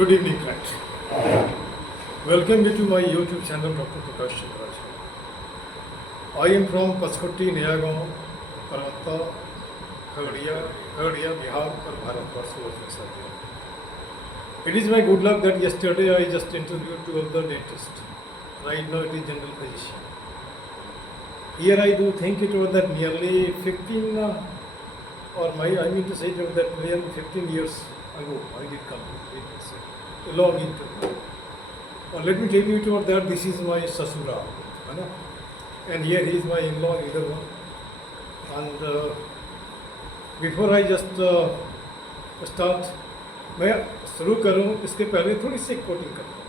Good evening, friends. Welcome you to my YouTube channel, Dr. Prakash Chandraj. I am from Paskotti, Nayagaon, Parvata, Khagadiya, Bihar, और भारतवर्ष में साथ हैं. It is my good luck that yesterday I just interviewed two of the dentists. Right now it is general physician. Here I do think it was that nearly 15, I mean to say it was that nearly 15 years ago I did come to it. A long interview. Let me tell you it was that this is my sasura, and here he is my in-law, either one. And before I just start, मैं शुरू करूँ इसके पहले थोड़ी सी coating करता हूँ.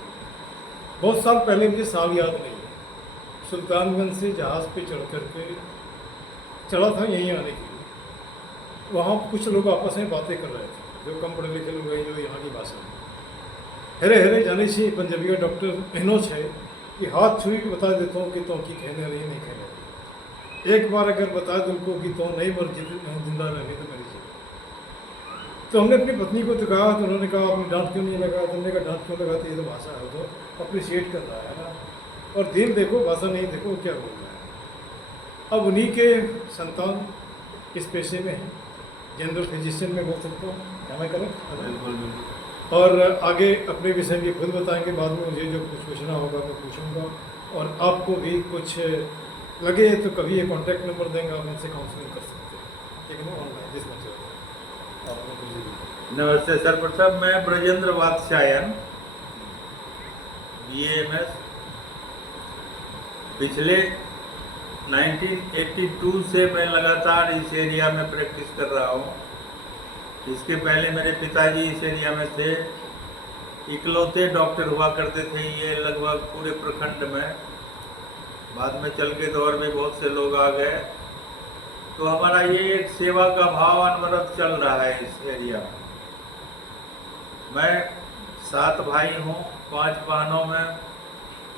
बहुत साल पहले, मुझे साल याद नहीं है, सुल्तानगंज से जहाज़ पे चढ़ करके चला था यहीं आने के लिए. वहाँ कुछ लोग आपस में बातें कर रहे थे, जो कम पढ़े लिखे लोग हैं, जो यहाँ की भाषा में. हेरे हेरे जाने से पंजाबी का डॉक्टर एनो है कि हाथ छुई बता देता हूँ कि तो की कहने रही नहीं कहने रही. एक बार अगर बता दो उनको कि तो नहीं मर जिंदा रहने तो मेरी जीवन. तो हमने अपनी पत्नी को दिखाया तो उन्होंने कहा अपनी डांट क्यों नहीं लगा. तुमने कहा डांट क्यों लगाती, ये तो भाषा है, तो अप्रिशिएट कर रहा है ना. और दिल देखो, भाषा नहीं देखो, क्या बोल रहा है. अब उन्हीं के संतान इस पेशे में है, जनरल फिजिशियन में बोल सकता हूँ, क्या मैं करें. और आगे अपने विषय में खुद बताएंगे. बाद में मुझे जो कुछ पूछना होगा मैं पूछूंगा, और आपको भी कुछ लगे तो कभी ये कॉन्टैक्ट नंबर देंगे, आप उनसे काउंसलिंग कर सकते हैं, ठीक है ना, ऑनलाइन जिस मर्जी. नमस्ते सर प्रताप, मैं ब्रजेंद्र वात्स्यायन BAMS पिछले 1982 से मैं लगातार इस एरिया में प्रैक्टिस कर रहा हूँ. इसके पहले मेरे पिताजी इस एरिया में थे, इकलौते डॉक्टर हुआ करते थे ये लगभग पूरे प्रखंड में. बाद में चल के दौर में बहुत से लोग आ गए, तो हमारा ये एक सेवा का भाव अनवरत चल रहा है इस एरिया में. मैं 7 भाई हूँ, 5 बहनों में.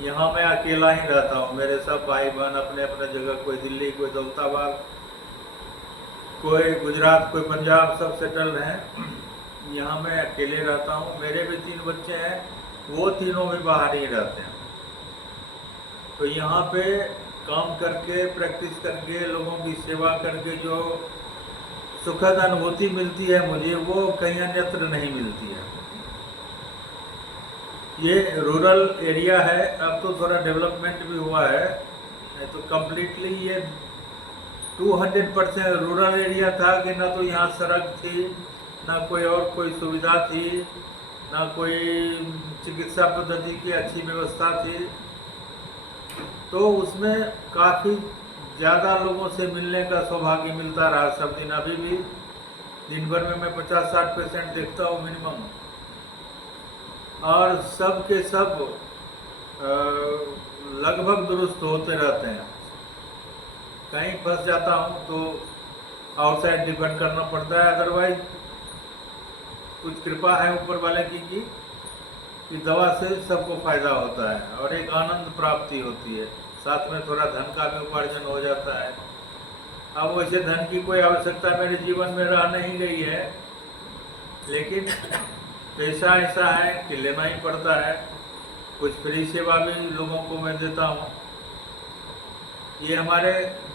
यहाँ मैं अकेला ही रहता हूँ. मेरे सब भाई बहन अपने अपने जगह, कोई दिल्ली, कोई दौलताबाद, कोई गुजरात, कोई पंजाब, सब सेटल हैं. यहाँ मैं अकेले रहता हूँ. मेरे भी 3 बच्चे हैं, वो तीनों भी बाहर ही रहते हैं. तो यहाँ पे काम करके, प्रैक्टिस करके, लोगों की सेवा करके जो सुखद अनुभूति मिलती है मुझे, वो कहीं अन्यत्र नहीं मिलती है. ये रूरल एरिया है, अब तो थोड़ा डेवलपमेंट भी हुआ है. तो कम्प्लीटली ये 200% रूरल एरिया था कि ना तो यहाँ सड़क थी, ना कोई और कोई सुविधा थी, ना कोई चिकित्सा पद्धति की अच्छी व्यवस्था थी. तो उसमें काफ़ी ज़्यादा लोगों से मिलने का सौभाग्य मिलता रहा सब दिन. अभी भी दिन भर में मैं 50-60 पेशेंट देखता हूँ मिनिमम, और सब के सब लगभग दुरुस्त होते रहते हैं. कहीं फंस जाता हूँ तो आउटसाइड डिपेंड करना पड़ता है. अदरवाइज कुछ कृपा है ऊपर वाले की कि दवा से सबको फायदा होता है और एक आनंद प्राप्ति होती है. साथ में थोड़ा धन का भी उपार्जन हो जाता है. अब वैसे धन की कोई आवश्यकता मेरे जीवन में रह नहीं गई है, लेकिन पैसा ऐसा है कि लेना ही पड़ता है. कुछ फ्री सेवा भी लोगों को मैं देता हूँ. ये हमारे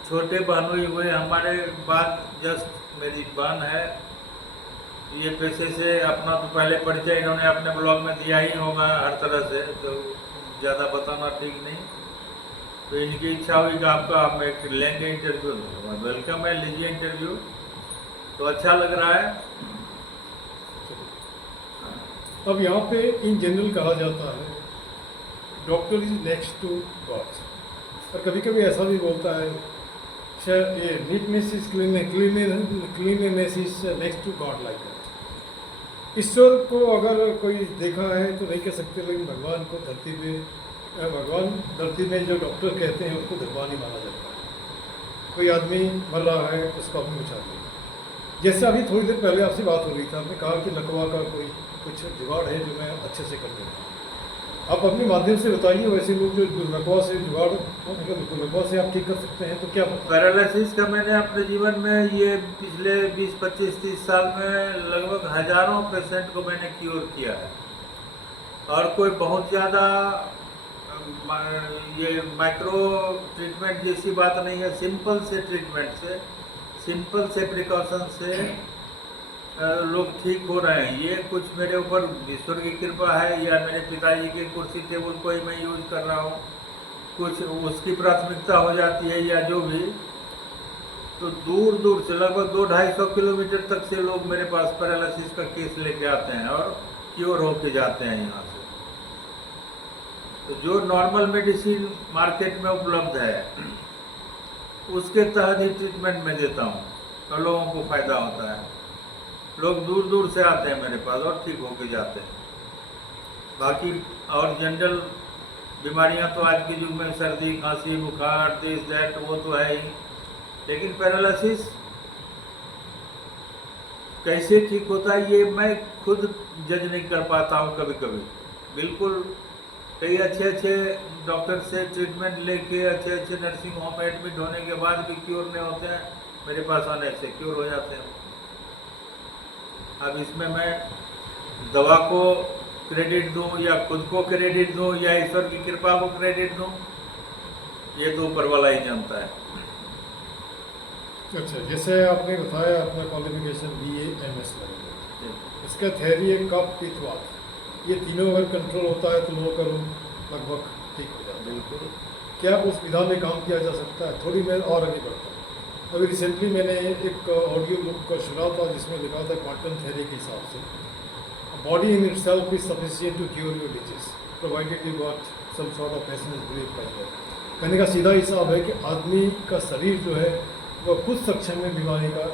छोटे बहनोई हुए, हमारे बाद जस्ट मेरी बहन है. ये पैसे से अपना तो पहले परिचय इन्होंने अपने ब्लॉग में दिया ही होगा हर तरह से, तो ज़्यादा बताना ठीक नहीं. तो इनकी इच्छा हुई कि आपका हम एक लेंगे इंटरव्यू. वेलकम है, लीजिए इंटरव्यू. तो अच्छा लग रहा है. अब यहाँ पे इन जनरल कहा जाता है doctor is next to God, और कभी कभी ऐसा भी बोलता है ये neatness is cleanliness is next to God like that. ईश्वर को अगर कोई देखा है तो नहीं कह सकते, लेकिन भगवान को धरती में जो डॉक्टर कहते हैं उनको भगवान ही माना जाता है. कोई आदमी मर रहा है उसको अपनी बचा दिया. जैसे अभी थोड़ी देर पहले आपसे बात हो रही थी, आपने कहा कि लकवा का कोई कुछ जुगाड़ है जो मैं अच्छे से कर दूँगा. आप अपने माध्यम से बताइए, वैसे लोग जो लकवा से जुगाड़, लकवा से आप ठीक कर सकते हैं तो क्या. पैरालिसिस का मैंने अपने जीवन में ये पिछले 20, 25, 30 साल में लगभग हजारों पेशेंट को मैंने क्योर किया है. और कोई बहुत ज़्यादा ये माइक्रो ट्रीटमेंट जैसी बात नहीं है। सिंपल से ट्रीटमेंट से, सिंपल से प्रिकॉशन से लोग ठीक हो रहे हैं। ये कुछ मेरे ऊपर ईश्वर की कृपा है या मेरे पिताजी के कुर्सी टेबल को ही मैं यूज कर रहा हूँ, कुछ उसकी प्राथमिकता हो जाती है या जो भी। तो दूर दूर से लगभग 200-250 किलोमीटर तक से लोग मेरे पास पैरालिसिस का केस लेके आते हैं और क्योर होके जाते हैं यहाँ से। तो जो नॉर्मल मेडिसिन मार्केट में उपलब्ध है उसके तहत ही ट्रीटमेंट मैं देता हूँ और लोगों को फायदा होता है। लोग दूर दूर से आते हैं मेरे पास और ठीक होके जाते हैं। बाकी और जनरल बीमारियां तो आज के युग में सर्दी खांसी बुखार दिस दैट वो तो है ही, लेकिन पैरालिसिस कैसे ठीक होता है ये मैं खुद जज नहीं कर पाता हूँ कभी कभी। बिल्कुल कई अच्छे डॉक्टर से ट्रीटमेंट लेके अच्छे नर्सिंग होम में एडमिट होने के बाद भी क्योर नहीं होते हैं, मेरे पास आने से क्योर हो जाते हैं। अब इसमें मैं दवा को क्रेडिट दूं या खुद को क्रेडिट दूं या ईश्वर की कृपा को क्रेडिट दूं, ये तो ऊपर वाला ही जानता है। अच्छा, जैसे आपने बताया अपना क्वालिफिकेशन BA MS लगा, इसका थ्योरी है कफ पित्त वात, ये तीनों अगर कंट्रोल होता है तो लोगों का रोग लगभग ठीक हो जाता है। बिल्कुल। क्या उस विधा में काम किया जा सकता है? थोड़ी मैं और आगे बढ़ता हूँ। अभी रिसेंटली मैंने एक ऑडियो बुक सुना था जिसमें लिखा था क्वांटम थ्योरी के हिसाब से body in itself is sufficient to cure your disease provided you got some sort of patience believe by that. कहने का सीधा हिसाब है कि आदमी का शरीर जो है वह खुद सक्षम है बीमारी का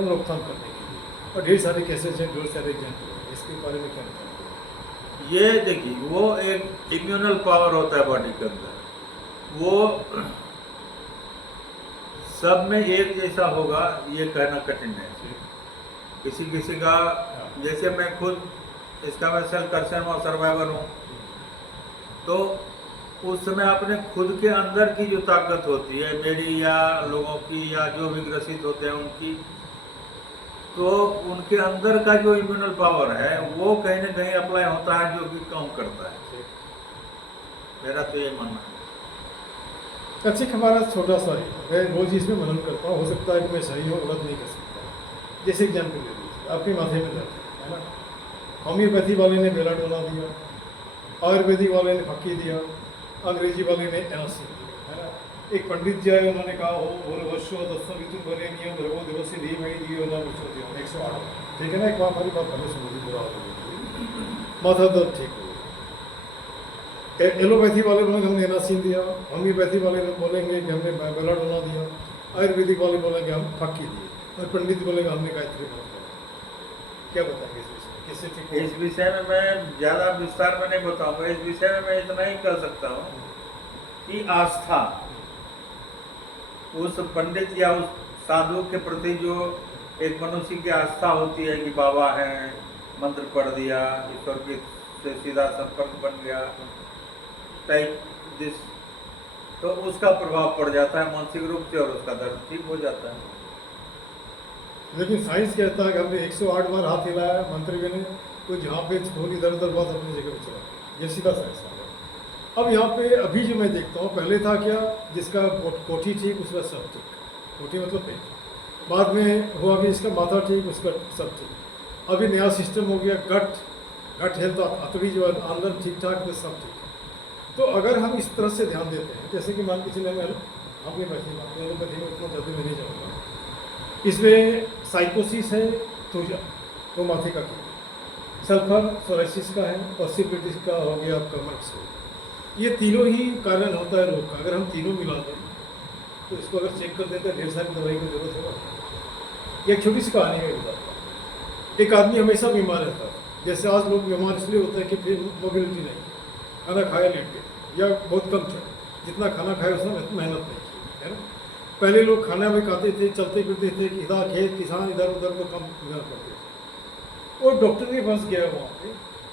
रोकथाम करने के लिए, और ढेर सारे केसेज हैं, ढेर सारे एग्जाम्पल हैं। इसके बारे में क्या बताएंगे? ये देखिए, वो एक इम्यूनल पावर होता है बॉडी के अंदर, वो सब में एक जैसा होगा ये कहना कठिन है। किसी किसी का, जैसे मैं खुद इसका मैं सेल्फ कर्सन और सर्वाइवर हूँ, तो उस समय अपने खुद के अंदर की जो ताकत होती है मेरी या लोगों की या जो भी ग्रसित होते हैं उनकी, तो उनके अंदर का जो इम्यूनल पावर है वो कहीं ना कहीं अप्लाई होता है जो कि काम करता है। मेरा तो ये मानना है। अच्छा, हमारा छोटा सा है, मैं रोज इसमें मनन करता हूँ, हो सकता है कि मैं सही हूँ, गलत नहीं कर सकता। जैसे एग्जाम्पल ले लीजिए, आपके माथे में दर्द है ना, होम्योपैथी वाले ने बेला डोला दिया, आयुर्वेदिक वाले ने फक्की दिया, अंग्रेजी वाले ने एनासिन दिया, है ना। एक पंडित जी आए, उन्होंने कहा हो बोले वर्षो दस्तों ऋतु भरे नियम भरवो दिवस से दी मई दियो ना कुछ दियो 108, ठीक है ना। एक बार हमारी बात हमें समझी, बुरा हो गया, माथा दर्द ठीक हो गया। एलोपैथी वाले बोलेंगे हमने एनासिन दिया, होम्योपैथी वाले बोलेंगे कि हमने बेला डोला दिया, आयुर्वेदिक वाले बोलेंगे हम फक्की दिए, और पंडित बोलेंगे हमने गायत्री मंत्र। क्या बताएंगे इस विषय में, किससे ठीक? इस विषय में मैं ज़्यादा विस्तार में नहीं बताऊंगा। इस विषय में मैं इतना ही कह सकता हूँ कि आस्था उस पंडित या उस साधु के प्रति जो एक मनुष्य की आस्था होती है कि बाबा है, मंत्र पढ़ दिया, ईश्वर के से सीधा संपर्क बन गया, टाइप दिस, तो उसका प्रभाव पड़ जाता है मानसिक रूप से और उसका दर्द ठीक हो जाता है। लेकिन साइंस कहता है कि हमने 108 बार हाथ हिलाया मंत्र भी ने, तो जहाँ पे खून इधर उधर बात अपनी जगह पे चला, ये सीधा साइंस आ गया। अब यहाँ पे अभी जो मैं देखता हूँ, पहले था क्या, जिसका कोठी ठीक उसका सब ठीक, कोठी मतलब पेट, बाद में हुआ कि इसका माथा ठीक उसका सब ठीक, अभी नया सिस्टम हो गया गट हेल्थ, अतड़ी जो है अंदर ठीक ठाक तो सब ठीक है। तो अगर हम इस तरह से ध्यान देते हैं, जैसे कि मान के चले मैं अपनी बैठी बात में इतना जल्दी में नहीं जाऊँगा, इसमें साइकोसिस है तुझा, वो माथे का कीड़ा, सल्फर सोराइसिस का है, और सिपिलिटिस का हो गया आपका मर्क्स। ये तीनों ही कारण होता है रोग का। अगर हम तीनों मिला दें तो इसको अगर चेक कर देते हैं, ढेर सारी दवाई की जरूरत होगा। एक छोटी सी कहानी में बताता हूँ। एक आदमी हमेशा बीमार रहता है, जैसे आज लोग बीमार इसलिए होते हैं कि फिर मोबिलिटी नहीं, खाना खाया लेट गए या बहुत कम था, जितना खाना खाया उसने मेहनत नहीं की, है ना। पहले लोग खाना भी खाते थे, चलते फिरते थे, इधर खेत किसान इधर उधर को कम इधर करते थे। और डॉक्टर के पास गया वहाँ पे,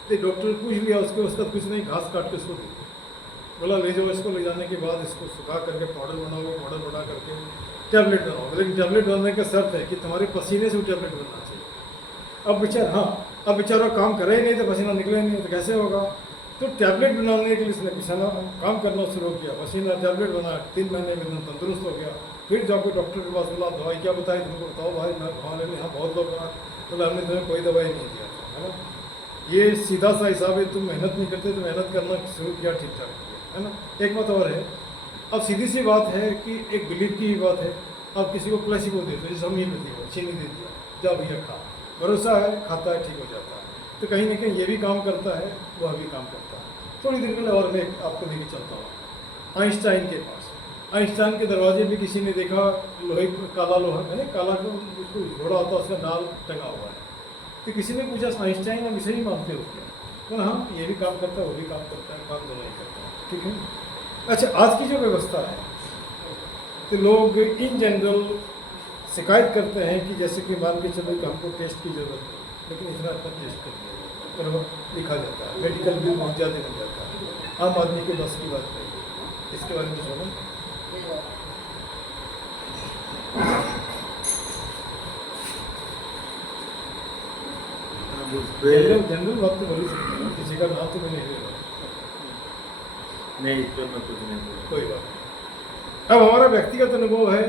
तो डॉक्टर पूछ लिया उसके, उसका कुछ नहीं, घास काट के उसको दे दिया, बोला ले जाओ इसको, ले जाने के बाद इसको सुखा करके पाउडर बनाओगे, पाउडर बना करके टैबलेट बनाओगे, लेकिन टैबलेट बनाने का शर्त है कि तुम्हारे पसीने से वो टैबलेट बनना चाहिए। अब बेचारा काम करे ही नहीं तो पसीना निकले नहीं तो कैसे होगा। तो टैबलेट बनाने के लिए इसने पिछाना काम करना शुरू किया, पसीना टैबलेट बनाया, 3 महीने में एकदम तंदुरुस्त हो गया। फिर जाकर डॉक्टर के पास बोला दवाई क्या बताई तुमको, बताओ भाई। मैं हमारे यहाँ बहुत लोग आए, बोला हमने तुम्हें कोई दवाई नहीं दिया था, है ना। ये सीधा सा हिसाब है, तुम मेहनत नहीं करते तो मेहनत करना शुरू किया, ठीक ठाक किया, है ना। एक बात और है, अब सीधी सी बात है कि एक बिलीव की बात है, आप किसी को प्लेसिबो देते हो, जैसे होम्योपैथी हो, चीनी दे दिया, जा भैया खा, भरोसा है, खाता है, ठीक हो जाता है। तो कहीं ना कहीं ये भी काम करता है, वह भी काम करता है। थोड़ी देर के लिए और मैं आपको लेके चलता हूँ आइंस्टाइन के पास। आइंस्टाइन के दरवाजे पे किसी ने देखा लोहे, काला लोहा है ना, काला जो उसको घोड़ा होता है उसका नाल टंगा हुआ है। तो किसी ने पूछा आइंस्टाइन हम इसे ही मानते हो क्या? बोला हाँ, ये भी काम करता है, वो भी काम करता है, काम दोनों ही करता है, ठीक है। अच्छा, आज की जो व्यवस्था है, तो लोग इन जनरल शिकायत करते हैं कि जैसे कि मान के चलो कि हमको टेस्ट की ज़रूरत है, लेकिन इतना टेस्ट कर दिया बराबर लिखा जाता है, मेडिकल बिल बहुत ज़्यादा हो जाता है, आम आदमी के बस की बात नहीं है। इसके बारे में सुनो। जनरल बात तो बोल ही सकते हैं, किसी का नाम तो मैं नहीं ले रहा, नहीं, इस पर मैं कुछ नहीं बोलूँ। कोई बात नहीं। अब हमारा व्यक्तिगत अनुभव है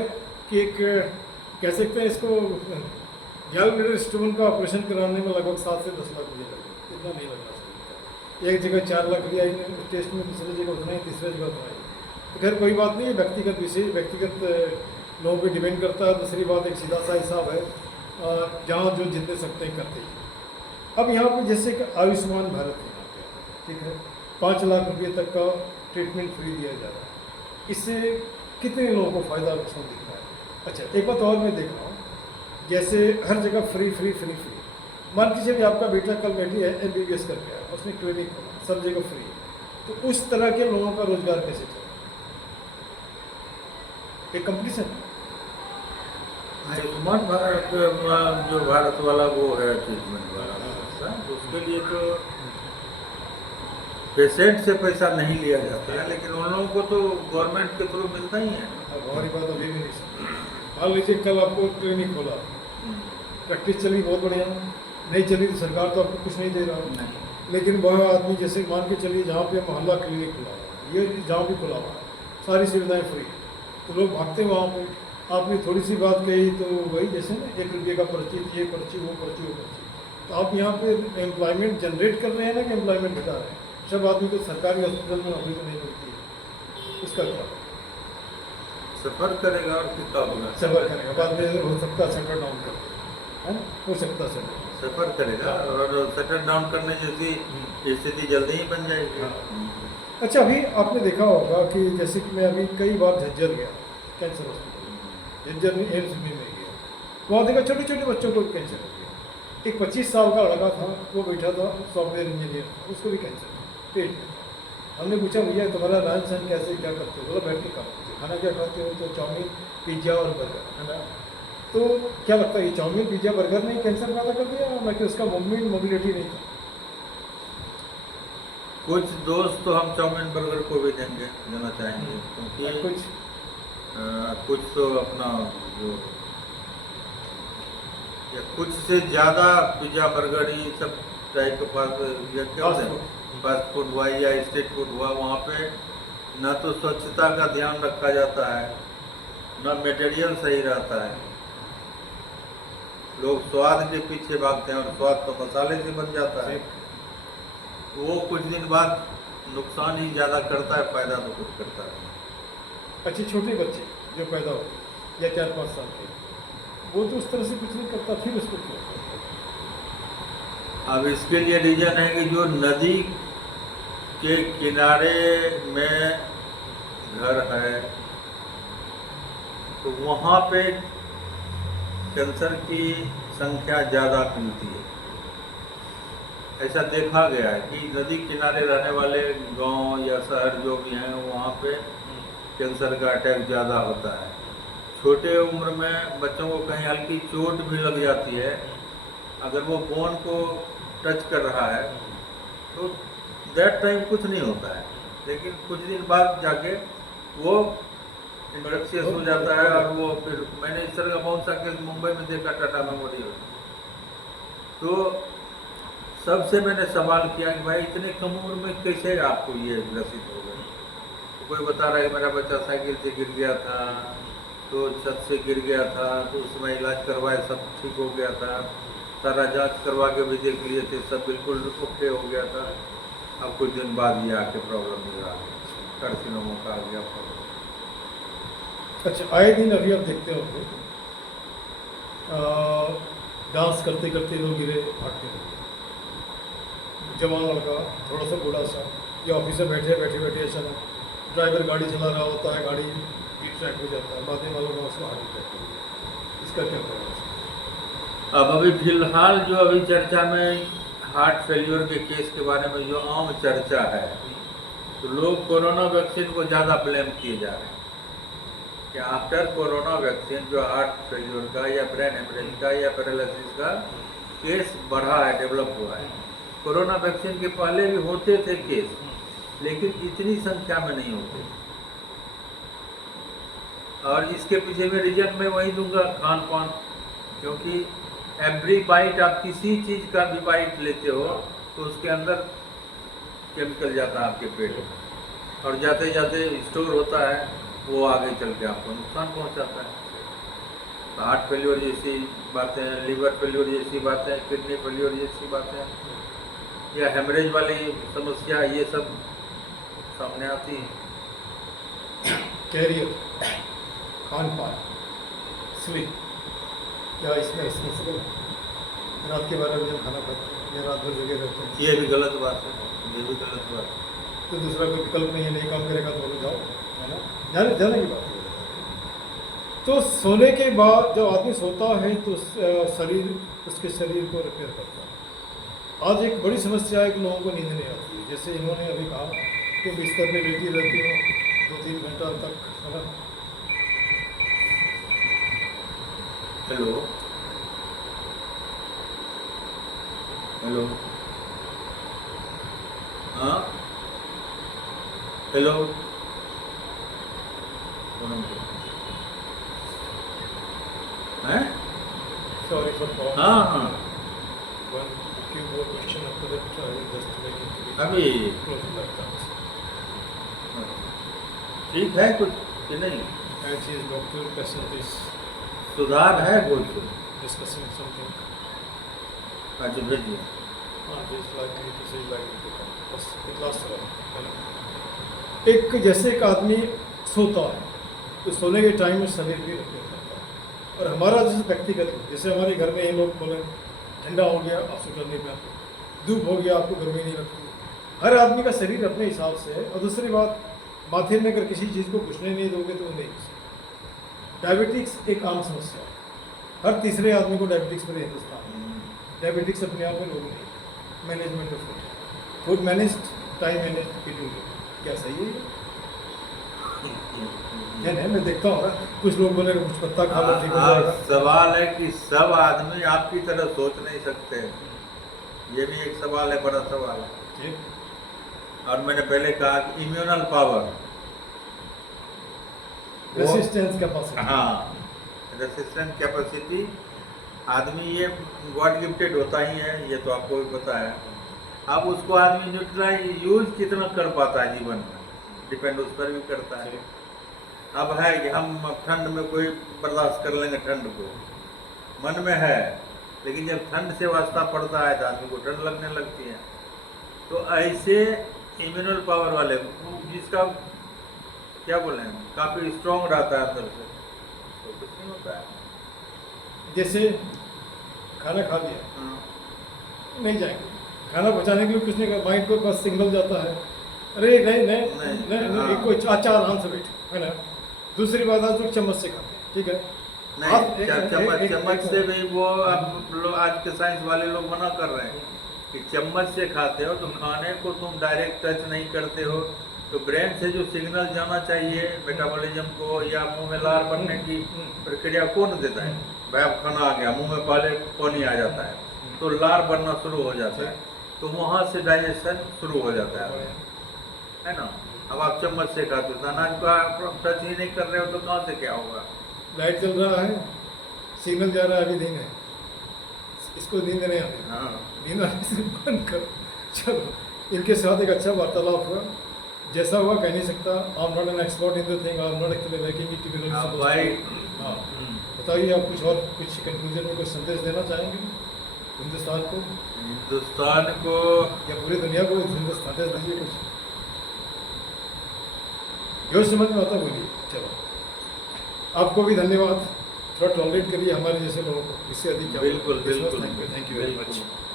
कि एक कह सकते हैं इसको गैलब्लैडर स्टोन का ऑपरेशन कराने में लगभग 7 से 10 लाख मुझे लगे, इतना नहीं लगना चाहिए। एक जगह 4 लाख लिया इन्होंने टेस्ट में, दूसरी जगह उतना ही, तीसरी जगह उतना ही। तो खैर कोई बात नहीं है, व्यक्तिगत विषय, व्यक्तिगत लोगों पे डिपेंड करता है। दूसरी बात एक सीधा सा हिसाब है, जहाँ जो जितने सकते हैं करते हैं। अब यहाँ पर जैसे कि आयुष्मान भारत यहाँ पे, ठीक है, 5 लाख रुपये तक का ट्रीटमेंट फ्री दिया जा रहा है। इससे कितने लोगों को फ़ायदा नुकसान दिख रहा है। अच्छा, एक बात और मैं देख रहा हूँ, जैसे हर जगह फ्री फ्री फ्री फ्री। मान लीजिए कि आपका बेटा कल बैठी है MBBS करके आया, उसने क्लिनिक खोला, सब जगह फ्री, तो उस तरह के लोगों का रोजगार कैसे चलेगा? एक कंपटीशन। आयुष्मान भारत जो भारत वाला वो है ट्रीटमेंट वाला व्यवस्था, उसके लिए तो पेशेंट से पैसा नहीं लिया जाता है, लेकिन उन लोगों को तो गवर्नमेंट के थ्रू मिलता ही है। अब हमारी बात अभी भी नहीं सुनी। मान लीजिए कल आपको क्लिनिक खोला, प्रैक्टिस चली बहुत बढ़िया, नहीं चली तो सरकार तो आपको कुछ नहीं दे रहा है। लेकिन वह आदमी जैसे मान के चलिए जहाँ पे मोहल्ला क्लिनिक खुला हुआ है, ये जहाँ भी खुला हुआ है, सारी सुविधाएं फ्री, तो लोग भागते हैं वहाँ पे। आपने थोड़ी सी बात कही तो वही जैसे ना 1 रुपये का पर्ची, ये पर्ची, वो पर्ची, वो पर्ची। तो आप यहाँ पे एम्प्लॉयमेंट जनरेट कर रहे हैं ना कि एम्प्लॉयमेंट घटा रहे हैं? सब आदमी को सरकारी हॉस्पिटल में नौकरी तो नहीं मिलती है, उसका क्या? सफर करेगा और कितना होगा? सफर करेगा, बाद में हो सकता है सेटल डाउन कर, है ना, हो सकता है सेटल। सफर करेगा और सेटल डाउन करने जैसी स्थिति जल्दी ही बन जाएगी। अच्छा, अभी आपने देखा होगा कि जैसे कि मैं अभी कई बार झज्जर गया, कैंसर हॉस्पिटल, झज्जर में एम्स में गया, वहाँ देखा छोटे छोटे बच्चों को कैंसर हो गया। एक 25 साल का लड़का था, वो बैठा था, सॉफ्टवेयर इंजीनियर, उसको भी कैंसर पेट में। हमने पूछा भैया तुम्हारा रहन सहन कैसे, क्या करते हो? बोला बैठ के काम करते हो। खाना क्या खाते हो? तो चाउमीन, पिज्ज़ा और बर्गर, है ना। तो क्या लगता है ये चाउमीन, पिज्ज़ा, बर्गर ने कैंसर पैदा कर दिया, ना कि उसका मूवमेंट, मोबिलिटी नहीं था? कुछ दोस्त तो हम चाउमीन बर्गर को भी देना चाहेंगे, क्योंकि कुछ तो अपना जो या कुछ से ज़्यादा पिज्ज़ा बर्गर ये सब टाइप के पास क्या होता है, फास्ट फूड हुआ या स्ट्रीट फूड हुआ, वहाँ पे ना तो स्वच्छता का ध्यान रखा जाता है, ना मटेरियल सही रहता है। लोग स्वाद के पीछे भागते हैं और स्वाद तो मसाले से बन जाता है। वो कुछ दिन बाद नुकसान ही ज़्यादा करता है, फायदा तो कुछ करता है। अच्छे छोटे बच्चे जो पैदा हो या 4-5 साल के, वो तो उस तरह से कुछ नहीं करता, फिर उसको क्यों? अब इसके लिए रीजन है कि जो नदी के किनारे में घर है, तो वहाँ पे कैंसर की संख्या ज़्यादा मिलती है। ऐसा देखा गया है कि नदी किनारे रहने वाले गांव या शहर जो भी हैं, वहाँ पे कैंसर का अटैक ज़्यादा होता है। छोटे उम्र में बच्चों को कहीं हल्की चोट भी लग जाती है, अगर वो बोन को टच कर रहा है तो दैट टाइम कुछ नहीं होता है, लेकिन कुछ दिन बाद जाके वो इन्फेक्शियस हो जाता है। और वो फिर मैंने इस तरह का बहुत सा केस मुंबई में देखा, टाटा मेमोरियल। तो सबसे मैंने सवाल किया कि भाई इतने कम उम्र में कैसे आपको ये ग्रसित हो गए। तो कोई बता रहा है कि मेरा बच्चा साइकिल से गिर गया था, तो छत से गिर गया था, तो उसमें इलाज करवाए सब ठीक हो गया था, सारा जांच करवा के भी देख लिए थे, सब बिल्कुल ओके हो गया था। अब कुछ दिन बाद ये आके प्रॉब्लम नहीं आ गया, कार्सिनोमा का आ गया प्रॉब्लम। अच्छा, आए दिन अभी आप देखते होंगे डांस करते करते लोग गिरे, भागते रहे, जवान लड़का, थोड़ा सा बूढ़ा सा, या ऑफिस में बैठे बैठे बैठे अचानक ड्राइवर गाड़ी चला रहा होता है, गाड़ी बीच ट्रैक हो जाता है, बाद में मालूम है उसको हार्ट अटैक हो गया। इसका क्या प्रॉब्लम है? अब अभी फिलहाल जो अभी चर्चा में हार्ट फेल्योर के केस के बारे में जो आम चर्चा है, तो लोग कोरोना वैक्सीन को ज़्यादा ब्लेम किए जा रहे हैं कि आफ्टर कोरोना वैक्सीन जो हार्ट फेल्योर का या ब्रेन हेमरेज का या पैरालिसिस का केस बढ़ा है, डेवलप हुआ है। कोरोना वैक्सीन के पहले भी होते थे केस, लेकिन इतनी संख्या में नहीं होते। और इसके पीछे में रीजन मैं वही दूंगा, खान पान। क्योंकि एवरी बाइट, आप किसी चीज़ का भी बाइट लेते हो तो उसके अंदर केमिकल जाता है आपके पेट में, और जाते जाते स्टोर होता है, वो आगे चल के आपको नुकसान पहुंचाता है। तो हार्ट फेल्योर जैसी बातें, लीवर फेल्योर जैसी बातें, किडनी फेल्योर जैसी बातें, या हेमरेज वाली समस्या, ये सब सामने आती है। कैरियर, खान पान, स्लीप, क्या इसमें रिस्पॉन्सिबल है? रात के 12 बजे खाना खाते हैं या रात भर जगह रहते हैं, ये भी गलत बात है, ये भी गलत बात है। तो दूसरा कोई विकल्प नहीं है, नहीं काम करेगा तो बोलो जाओ, है ना, जाने जाने की बात है। तो सोने के बाद जब आदमी सोता है तो शरीर, उसके शरीर को रिपेयर करता है। आज एक बड़ी समस्या है कि लोगों को नींद नहीं आती है। जैसे इन्होंने अभी कहा कि बिस्तर में लेटी रहती हूँ 2-3 घंटा तक, है ना। हेलो हेलो, हाँ हेलो, हैं? Sorry for pause. हाँ हाँ, One few more question after that, I will just make it to be अभी close like that. ठीक है कुछ कि नहीं? And she is doctor, patient is सुधार है कुछ? discussing something. अच्छा भेजिए। She is likely to say likely to come. बस it lasts a while, है ना। एक जैसे एक आदमी सोता है तो सोने के टाइम में शरीर भी रिपेयर करता है। और हमारा जैसे व्यक्तिगत, जैसे हमारे घर में ही लोग बोले ठंडा हो गया आप स्वेटर नहीं पहनते, धूप हो गया आपको गर्मी नहीं लगती। हर आदमी का शरीर अपने हिसाब से है। और दूसरी बात, माथे में अगर किसी चीज़ को घुसने नहीं दोगे तो वो नहीं घुसेगा। डायबिटिक्स एक आम समस्या है, हर तीसरे आदमी को डायबिटिक्स पूरे हिंदुस्तान में। डायबिटिक्स अपने आप में रोग नहीं, management of food, food managed, time managed, eating, क्या सही है ये? नहीं, मैं देखता हूँ ना, कुछ लोग बोले कुछ पत्ता खा लो ठीक हो जाएगा। सवाल है कि सब आदमी आपकी तरह सोच नहीं सकते, ये भी एक सवाल है, बड़ा सवाल है। ठीक। और मैंने पहले कहा कि इम्यूनल पावर, रेसिस्टेंस कैपेसिटी, हाँ रेसिस्टेंट कैपेसिटी, आदमी ये गॉड गिफ्टेड होता ही है, ये तो आपको भी पता है। अब उसको आदमी न्यूट्रलाइज यूज कितना कर पाता है जीवन में, डिपेंड उस पर भी करता है। अब है कि हम ठंड में कोई बर्दाश्त कर लेंगे, ठंड को मन में है, लेकिन जब ठंड से वास्ता पड़ता है तो आदमी को ठंड लगने लगती है। तो ऐसे इम्यूनल पावर वाले, जिसका क्या बोले काफ़ी स्ट्रॉन्ग रहता है अंदर से, तो कुछ नहीं होता है। जैसे खाना खा लिया, नहीं जाएंगे खाना पचाने के लिए, कुछ नहीं, माइंड को बस सिग्नल जाता है, अरे नहीं नहीं नहीं, नहीं, नहीं, हाँ। कोई चार आराम से बैठो, है ना। दूसरी बात, आज लोग चम्मच से खाते हैं, ठीक है। नहीं, चम्मच से भी वो अब लोग, आज के साइंस वाले लोग मना कर रहे हैं कि चम्मच से खाते हो तो खाने को तुम डायरेक्ट टच नहीं करते हो, तो ब्रेन से जो सिग्नल जाना चाहिए मेटाबॉलिज्म को या मुंह में लार बनने की प्रक्रिया कौन देता है? भाई अब खाना आ गया, मुंह में पहले पानी आ जाता है, तो लार बनना शुरू हो जाता है, तो वहाँ से डाइजेशन शुरू हो जाता है ना। अब आप चम्मच से खाते हो, अनाज को आप टच ही नहीं कर रहे हो तो कहाँ से क्या होगा? लाइट चल रहा है, सिग्नल जा रहा है, अभी नहीं है, इसको नींद नहीं आती, हाँ नींद आने से बंद करो। चलो, इनके साथ एक अच्छा वार्तालाप हुआ, जैसा हुआ कह नहीं सकता। I am not an expert in the thing, I am not actually making it typical. हाँ भाई। हाँ, बताइए आप कुछ और, कुछ कंक्लूजन में कुछ संदेश देना चाहेंगे हिंदुस्तान को हिंदुस्तान को या पूरी दुनिया को? हिंदुस्तान संदेश दीजिए कुछ, जो समझ में आता बोलिए। चलो, आपको भी धन्यवाद, थोड़ा टॉलरेट करिए हमारे जैसे लोगों को, इससे अधिक क्या। बिल्कुल बिल्कुल थैंक यू वेरी मच। बिल्कुल।